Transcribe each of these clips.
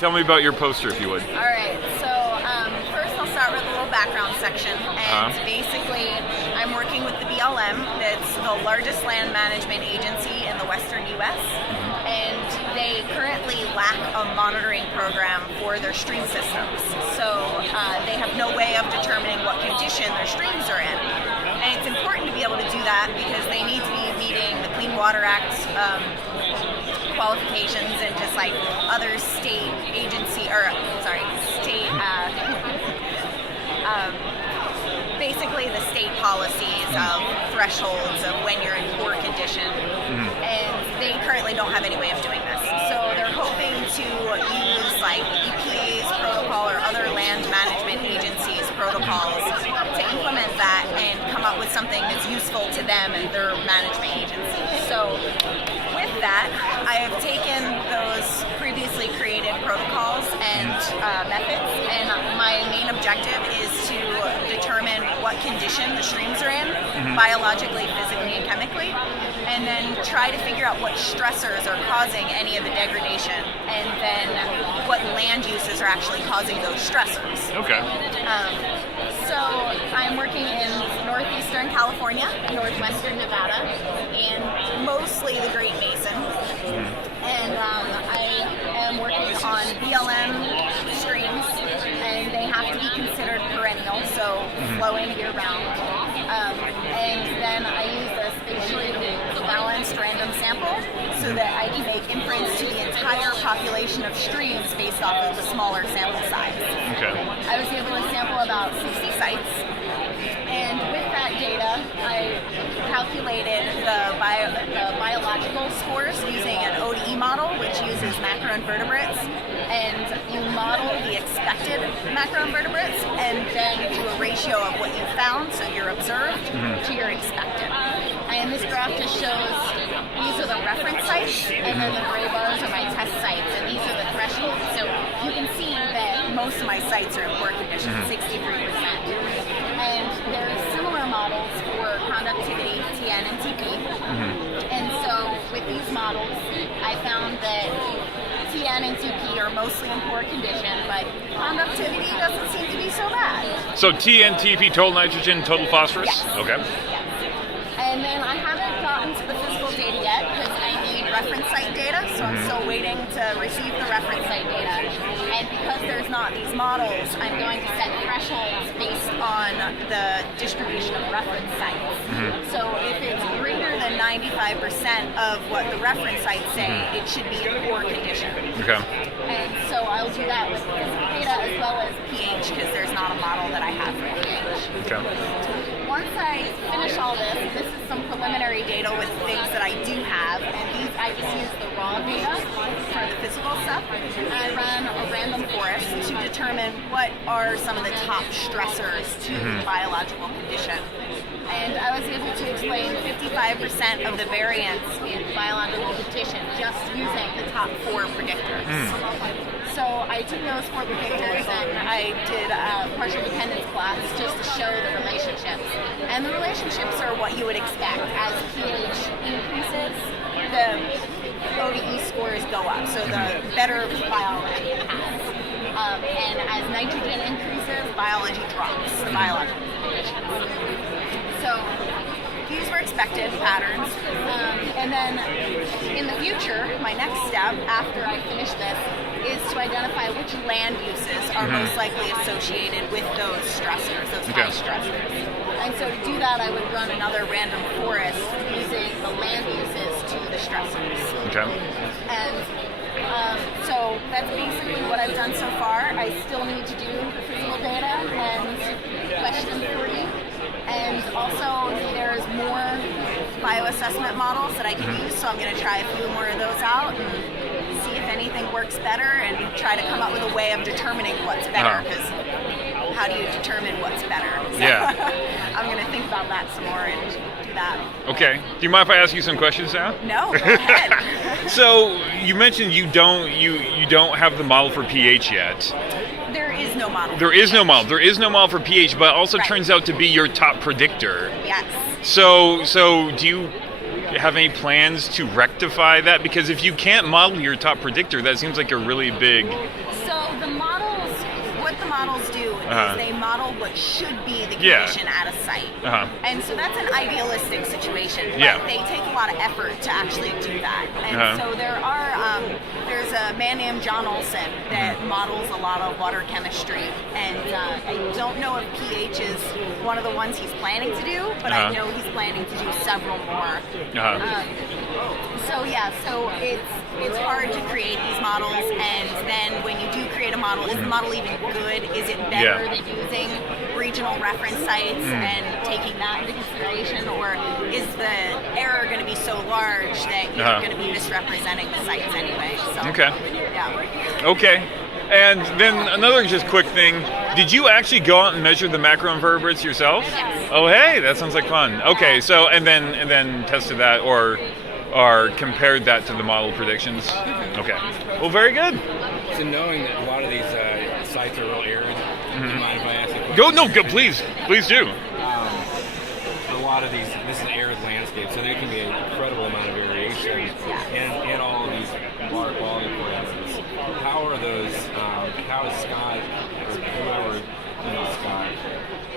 Tell me about your poster, if you would. All right, so first I'll start with a little background section. And basically, I'm working with the BLM. That's the largest land management agency in the western U.S. And they currently lack a monitoring program for their stream systems. So they have no way of determining what condition their streams are in. And it's important to be able to do that because they need to be meeting the Clean Water Act qualifications and just like other state basically the state policies of thresholds of when you're in poor condition. And they currently don't have any way of doing this. So they're hoping to use like EPA's protocol or other land management agencies' protocols to implement that and come up with something that's useful to them and their management agency. So with that, I have taken those previously created protocols and methods, and my main objective is to determine what condition the streams are in, biologically, physically, and chemically, and then try to figure out what stressors are causing any of the degradation, and then what land uses are actually causing those stressors. Okay. So I'm working in northeastern California, northwestern Nevada, and mostly the Great Basin. And I am working on BLM streams, and they have to be considered perennial, so flowing year-round. And then I use a spatially balanced random sample so that I can make inference to the entire population of streams based off of the smaller sample size. Okay. I was able to sample about 60 sites, and with that data, I calculated the biological scores using an ODE model, which uses macroinvertebrates, and you model the expected macroinvertebrates, and then do a ratio of what you found, so your observed, to your expected. And this graph just shows these are the reference sites, and then the gray bars are my test sites, and these are the thresholds. So you can see that most of my sites are in poor condition, 63%. And there are similar models for conductivity, TN and TP. And so with these models, I found that TN and TP are mostly in poor condition, but conductivity doesn't seem to be so bad. So TNTP, total nitrogen, total phosphorus? Yes. Okay. Yes. And then I haven't gotten to the physical data yet because I need reference site data, so I'm still waiting to receive the reference site data. And because there's not these models, I'm going to set thresholds based on the distribution of reference sites. So if it's greater than 95% of what the reference sites say, it should be in poor condition. Okay. And so I'll do that with physical data as well as pH because there's not a model that I have for pH. Okay. Once I finish all this is some preliminary data with things that I do have, and these I just use the raw data for the physical stuff. And I run a random forest to determine what are some of the top stressors to biological condition. And I was able to explain 55% of the variance in biological condition just using the top 4 predictors. So I took those 4 predictors and I did a partial dependence plots just to show the relationships. And the relationships are what you would expect. As pH increases, the ODE scores go up, so the better biology it has. And as nitrogen increases, biology drops, the biological conditions. So these were expected patterns. And then in the future, my next step after I finish this is to identify which land uses are most likely associated with those stressors, those high stressors. And so to do that, I would run another random forest using the land uses to the stressors. Okay. And so that's basically what I've done so far. I still need to do the physical data and questions for you. And also, there's more bioassessment models that I can use, so I'm going to try a few more of those out and see if anything works better and try to come up with a way of determining what's better, because how do you determine what's better? So I'm going to think about that some more and do that. Okay. Do you mind if I ask you some questions now? No, go ahead. So you mentioned you don't have the model for pH yet. There is no model. There is no model. There is no model for pH, but it also Right. turns out to be your top predictor. Yes. So do you have any plans to rectify that? Because if you can't model your top predictor, that seems like a really big. So the models, what the models do is they model what should be the Yeah. condition at a site. And so that's an idealistic situation, but Yeah. they take a lot of effort to actually do that. And so there's a man named John Olson that models a lot of water chemistry, and I don't know if pH is one of the ones he's planning to do, but I know he's planning to do several more. So it's hard to create these models, and then when you do create a model, is the model even good? Is it better than using regional reference sites and taking that into consideration, or is the error going to be so large that you're going to be misrepresenting the sites anyway? So, Okay. Yeah. Okay. And then another just quick thing. Did you actually go out and measure the macroinvertebrates yourself? Yes. Oh, hey, that sounds like fun. Okay, so and then tested that or compared that to the model predictions. Okay. Well, very good. So knowing that a lot of these sites are real arid, do you mind if I ask you a question? Go, please do. A lot of these, this is an arid landscape, so there can be an incredible amount of variation in all of these water quality parameters. How are those, how is Scott, or whoever, Scott,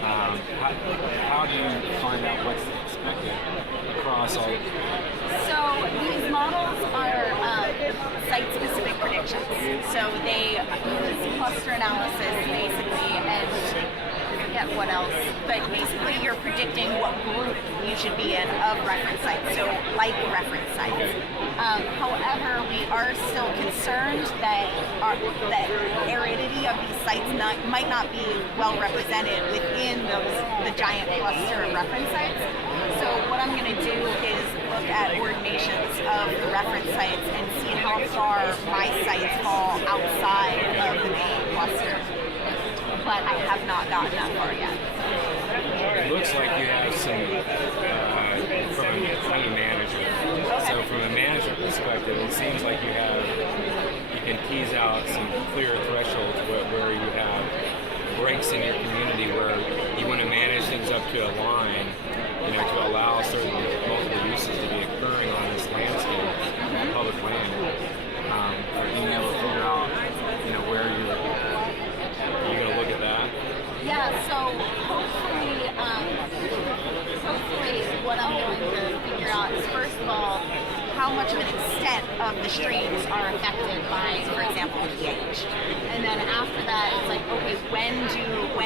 how do you find out what's expected across all? So these models are site-specific predictions. So they use cluster analysis basically, and I forget what else. But basically, you're predicting what group you should be in of reference sites. So like reference sites. However, we are still concerned that the aridity of these sites might not be well represented within the giant cluster of reference sites. So what I'm going to do is look at ordinations of the reference sites and see how far my sites fall outside of the main cluster. But I have not gotten that far yet. It looks like you have some, I'm a manager. Okay. So from a manager perspective, it seems like you can tease out some clear thresholds where you have breaks in your community where you want to manage things up to a line, to allow certain multiple uses to be occurring on this landscape, public land. Being able to figure out, where you're going to look at that. Yeah, so hopefully what I'm going to figure out is, first of all, how much of an extent of the streams are affected by, for example, pH. And then after that, it's like, okay, when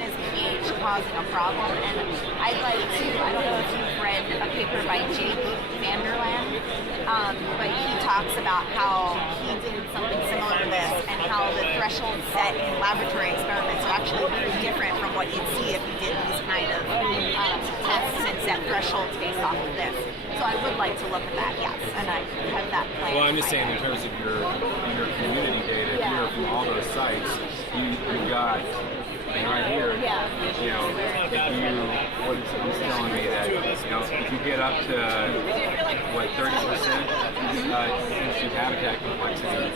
is pH causing a problem? And I'd like to, I don't know if you've read a paper by Jake Vanderland, but he talks about how he did something similar to this and how the threshold set in laboratory experiments are actually very different from what you'd see if you did these kind of tests and set thresholds based off of this. So I would like to look at that, yes, and I have that plan. Well, I'm just saying in terms of your community data, here from all those sites, you've got right here, if what he's telling me that, if you get up to, 30% species habitat complexity,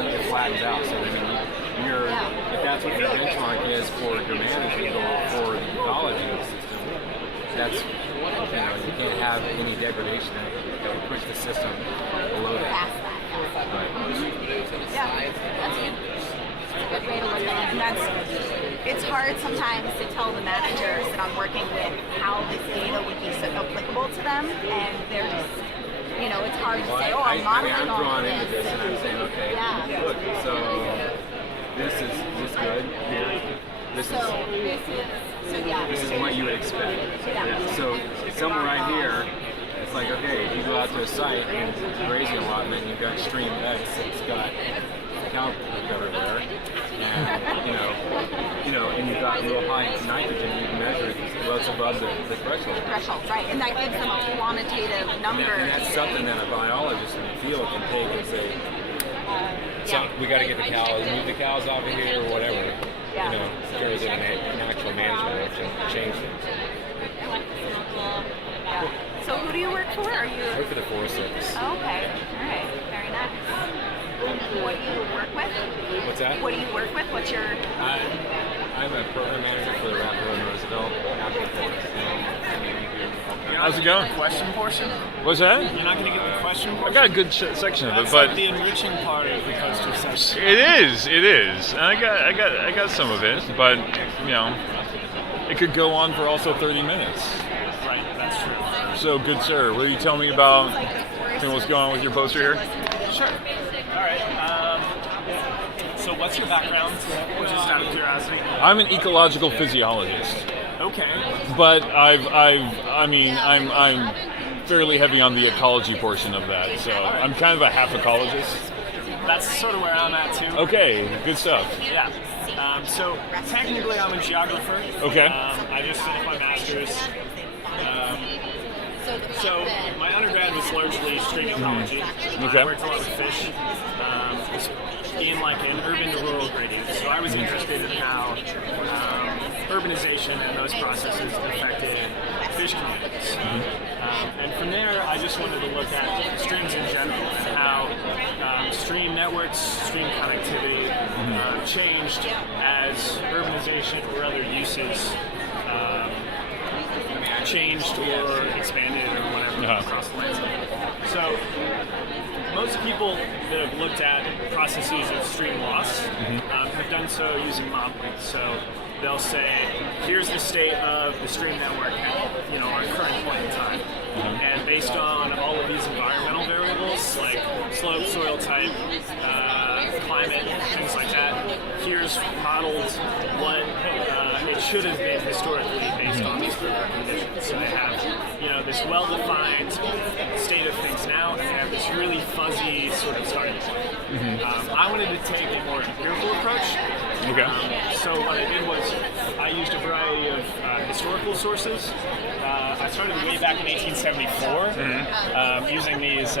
it flattens out. So, if that's what your benchmark is for your management goal for the ecology of the system, that's, you can't have any degradation that would push the system below that. Yeah, that's good. It's a good way to look at it. And it's hard sometimes to tell the managers that I'm working with how this data would be so applicable to them, and they're just, it's hard to say, I'm modeling all drawn of into this. this, and I'm saying, okay, look, so this is good here. This is what you would expect. Yeah. So somewhere right here, it's like, okay, if you go out to a site and it's grazing a lot, and then you've got stream X that's got cow poop everywhere, and and you've got real high nitrogen, you can measure it. Well, it's above the threshold. Threshold, right, and that gives them a quantitative number. And that's something that a biologist in the field can take and say, so we got to get the cows, move the cows off of here or whatever. In terms of an actual management action, change things. So who do you work for? Are you? I work for the Forest Service. Oh, okay. All right. Very nice. What do you work with? What's that? What do you work with? What's your? I'm a program manager for the Rapid Road Roosevelt National Forest. How's it going? Question portion? What's that? You're not going to get the question I portion? got a good section of it, That's but like the enriching part of the poster section. it is. And I got some of it, but it could go on for also 30 minutes. Right, that's true. So, good sir, will you tell me about what's going on with your poster here? Sure. All right. So what's your background? Just out of curiosity. I'm an ecological physiologist, Okay. but I'm fairly heavy on the ecology portion of that. So I'm kind of a half ecologist. That's sort of where I'm at too. Okay, good stuff. Yeah. So technically I'm a geographer. Okay. I just finished my master's. So my undergrad was largely stream ecology. Okay. I worked a lot with fish. In like an urban to rural gradient. So I was interested in how urbanization and those processes affected fish communities. And from there, I just wanted to look at streams in general and how stream networks, stream connectivity changed as urbanization or other uses changed or expanded or whatever across the landscape. So most people that have looked at processes of stream loss have done so using modeling. So they'll say, here's the state of the stream network at our current point in time. And based on all of these environmental variables like slope, soil type, climate, things like that, here's modeled what it should have been historically based on these conditions. So they have this well-defined state of things now, and they have this really fuzzy sort of starting point. I wanted to take a more empirical approach. Okay. So what I did was I used a variety of historical sources. I started way back in 1874 using these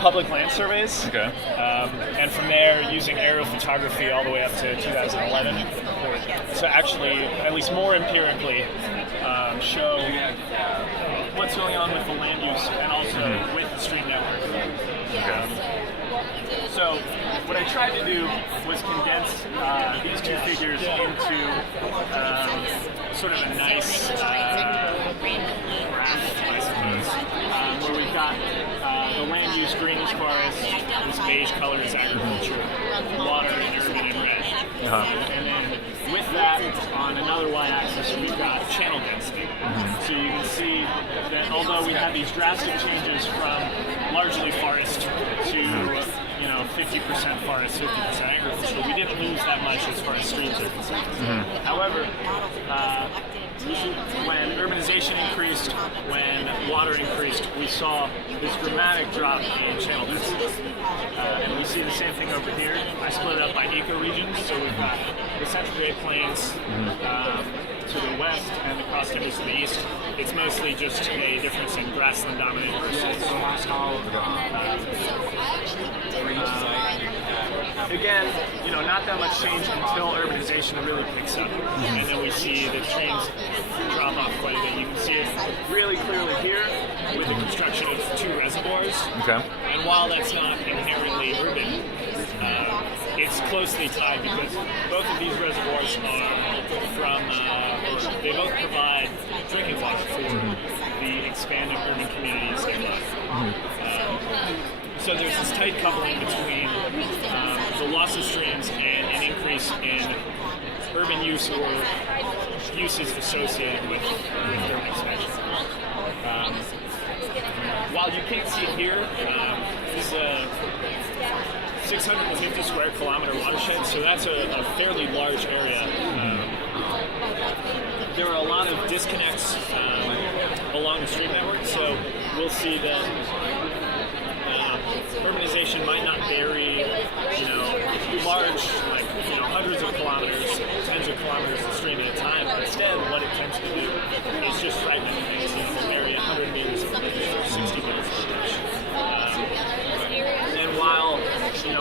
public land surveys. Okay. And from there, using aerial photography all the way up to 2011. So actually, at least more empirically, show what's going on with the land use and also with the stream network. So what I tried to do was condense these two figures into sort of a nice graph, I suppose, where we've got the land use greenish bars, this beige color is agriculture, water and urban in red. And then with that, on another y-axis, we've got channel density. So you can see that although we had these drastic changes from largely forest to 50% forest, 50% agriculture, we didn't lose that much as far as streams are concerned. However, when urbanization increased, when water increased, we saw this dramatic drop in channel density. And we see the same thing over here. I split it up by ecoregions, so we've got the Central Great Plains to the west and the cross timbers to the east. It's mostly just a difference in grassland dominated versus again, not that much change until urbanization really picks up. And then we see the trains drop off quite a bit. You can see it really clearly here with the construction of two reservoirs. Okay. And while that's not inherently urban, it's closely tied because both of these reservoirs are from, they both provide drinking water for the expanding urban communities nearby. So there's this tight coupling between the loss of streams and an increase in urban use or uses associated with urban expansion. While you can't see it here, this is a 650 square kilometer watershed, so that's a fairly large area. There are a lot of disconnects along the stream network, so we'll see that urbanization might not vary, large, like, hundreds of kilometers, tens of kilometers of stream at a time. Instead, what it tends to do is just fragment things, vary 100 meters of ridge or 60 meters of ridge. And while,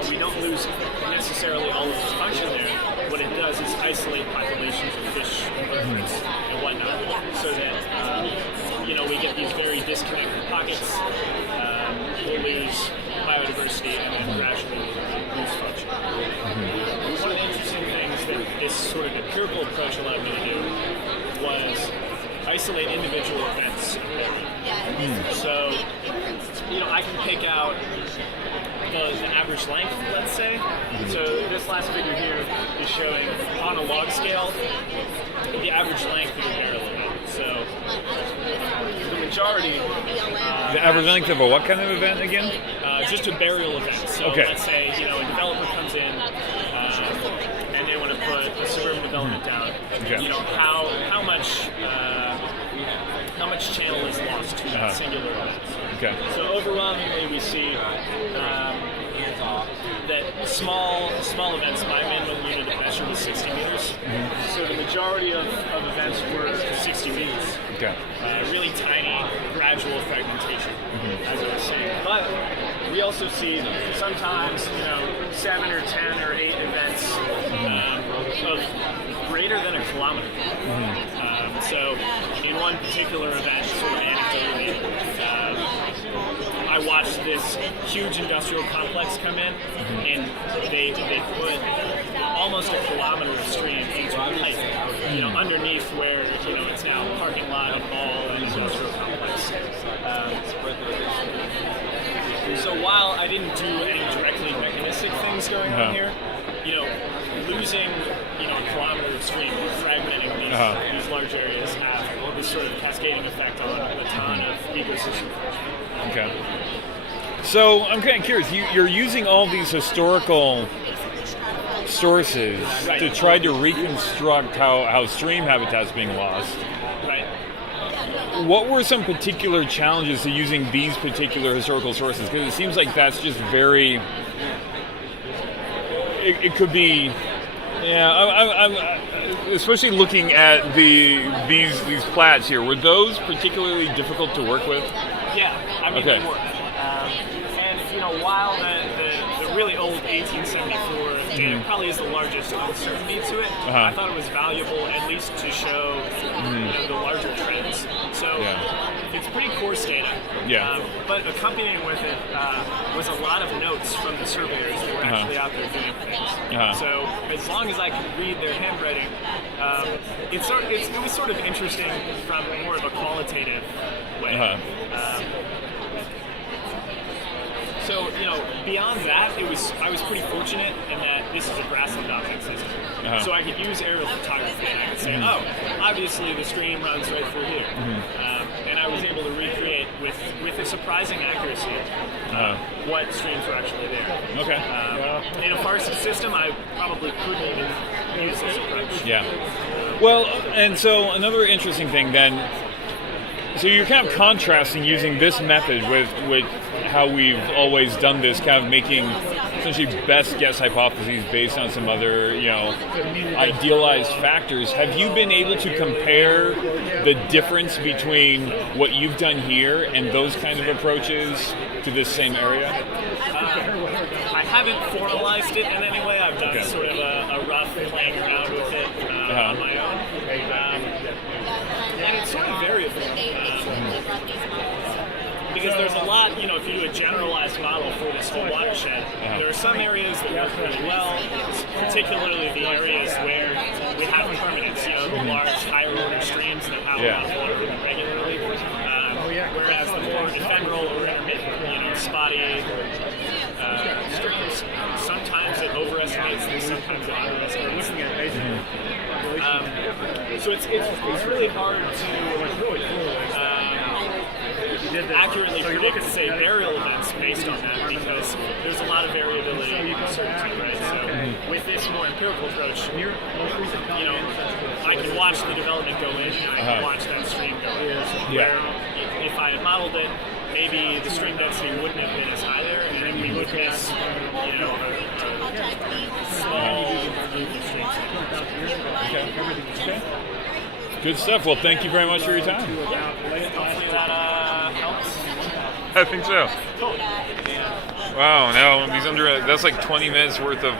we don't lose necessarily all of this function there, what it does is isolate populations of fish and birds and whatnot, so that, we get these very disconnected pockets. We'll lose biodiversity and then gradually lose function. One of the interesting things that this sort of empirical approach allowed me to do was isolate individual events. So, I can pick out the average length, let's say. So this last figure here is showing on a log scale the average length of a barrel event. So the majority, The average length of a what kind of event again? just a burial event. So Okay. let's say a developer comes in and they want to put a suburban development down. Okay. How much channel is lost to that singular event. Okay. So overwhelmingly, we see that small events, my minimum unit of measure was 60 meters. So the majority of events were 60 meters. Okay. Really tiny, gradual fragmentation, as I was saying. But we also see sometimes, 7 or 10 or 8 events of greater than a kilometer. So in one particular event, sort of anecdotally, I watched this huge industrial complex come in, and they put almost a kilometer of stream into a pipe, underneath where it's now a parking lot, a mall, and industrial complex. So while I didn't do any directly mechanistic things going on here, losing a kilometer of stream, fragmenting these large areas have this sort of cascading effect on a ton of ecosystem. Okay. So I'm kind of curious. You're using all these historical sources to try to reconstruct how stream habitat's being lost. Right. What were some particular challenges to using these particular historical sources? Because it seems like that's just very. It could be. Yeah, I'm especially looking at these plats here. Were those particularly difficult to work with? Yeah, they were. And while the really old 1874 data probably is the largest uncertainty to it, I thought it was valuable at least to show the larger trends. So it's pretty coarse data. Yeah. But accompanying with it was a lot of notes from the surveyors that were actually out there doing things. So as long as I could read their handwriting, it was sort of interesting from more of a qualitative way. So, beyond that, I was pretty fortunate in that this is a grassland docking system. So I could use aerial photography and I could say, obviously the stream runs right through here. And I was able to recreate with a surprising accuracy what streams were actually there. Okay. In a Farsi system, I probably couldn't even use this approach. Yeah. Well, and so another interesting thing then, so you're kind of contrasting using this method with how we've always done this, kind of making essentially best guess hypotheses based on some other, idealized factors. Have you been able to compare the difference between what you've done here and those kind of approaches to this same area? I haven't formalized it in any way. I've done sort of a rough playing around with it on my own. And it's sort of variable. Because there's a lot, if you do a generalized model for this whole watershed, there are some areas that work really well, particularly the areas where we have permanence, the large, higher order streams that have a lot of water regularly. Whereas the more ephemeral or intermittent, spotty streams, sometimes it overestimates these, sometimes it underestimates. So it's really hard to accurately predict, say, burial events based on that, because there's a lot of variability and uncertainty, right? So with this more empirical approach, I can watch the development go in, and I can watch that stream go in. Where if I had modeled it, maybe the stream density wouldn't have been as high there, and then we would miss, a small group of streams. Okay. Good stuff. Well, thank you very much for your time. Hopefully that helps. I think so. Wow, no, that's like 20 minutes worth of